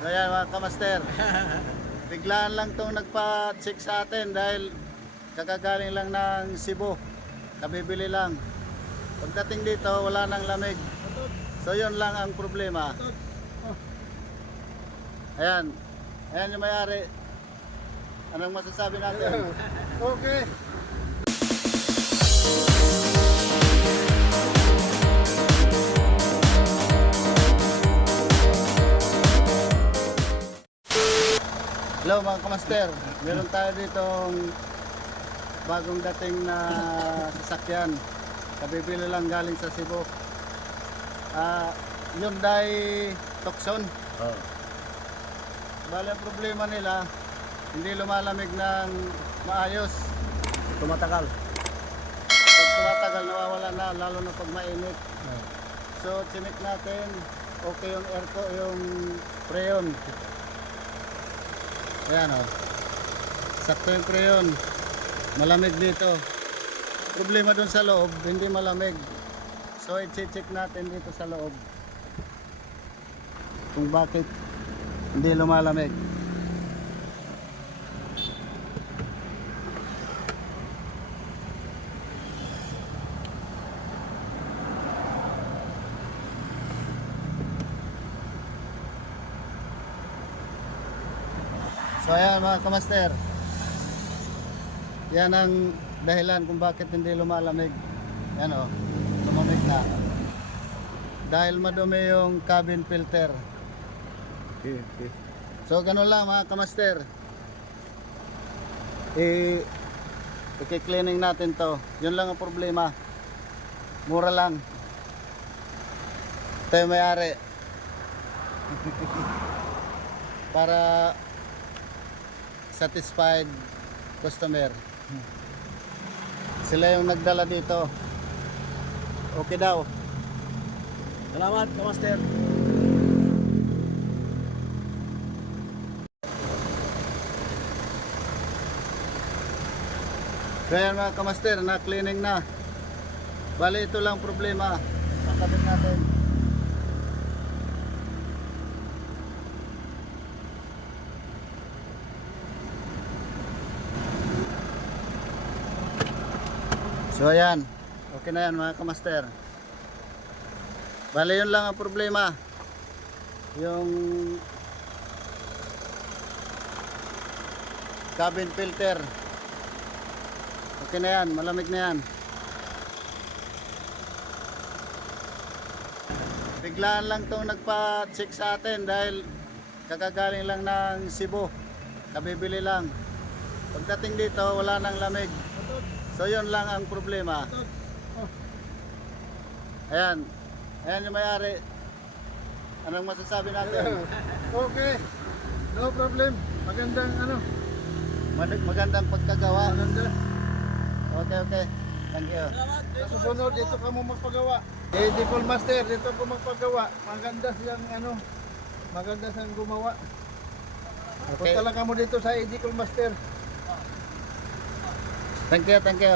Kaya mga kamaster, biglaan lang tong nagpa-check sa atin dahil kakagaling lang ng Cebu. Kabibili lang. Pagdating dito, wala nang lamig. So yun lang ang problema. Ayan. Ayan yung may-ari. Anong masasabi natin? Okay. Hello mga kamaster. Meron tayo ditong bagong dating na sasakyan. Kabibili lang galing sa Cebu. Hyundai Tucson. Oh. Bale ang problema nila, hindi lumalamig ng maayos. Tumatagal. Pag tumatagal, nawawala na, lalo na pag mainit. So, chinik natin, okay yung airco, yung freon. Ayan o. Sakto yung freon. Malamig dito. Problema dun sa loob, hindi malamig. So, i-check natin dito sa loob kung bakit hindi lumalamig. So ayan mga kamaster, yan ang dahilan kung bakit hindi lumalamig. Yan o, lumamig na dahil madumi yung cabin filter. So ganun lang mga kamaster, i-cleaning natin to. Yun lang ang problema. Mura lang. Ito yung may-ari. Para satisfied customer. Sila yung nagdala dito. Okay daw. Salamat, Master. Kaya mga kamaster, na-cleaning na. Bali ito lang problema. Pagkabit natin. So ayan, okay na yan mga kamaster. Bale yun lang ang problema. Yung cabin filter. Okay na yan, malamig na yan. Biglaan lang tong nagpa-check sa atin dahil kakagaling lang ng Cebu. Kabibili lang. Pagdating dito, wala nang lamig. So yun lang ang problema. Ayan. Ayan yung may-ari. Anong masasabi natin? Okay. No problem. Magandang Magandang pagkagawa. Maganda. Okay. Thank you. Sa susunod, dito ka mo magpagawa. Edicol Master, dito ko magpagawa. Maganda siyang maganda siyang gumawa. Okay. Punta lang ka mo dito sa Edicol Master. Thank you. Thank you.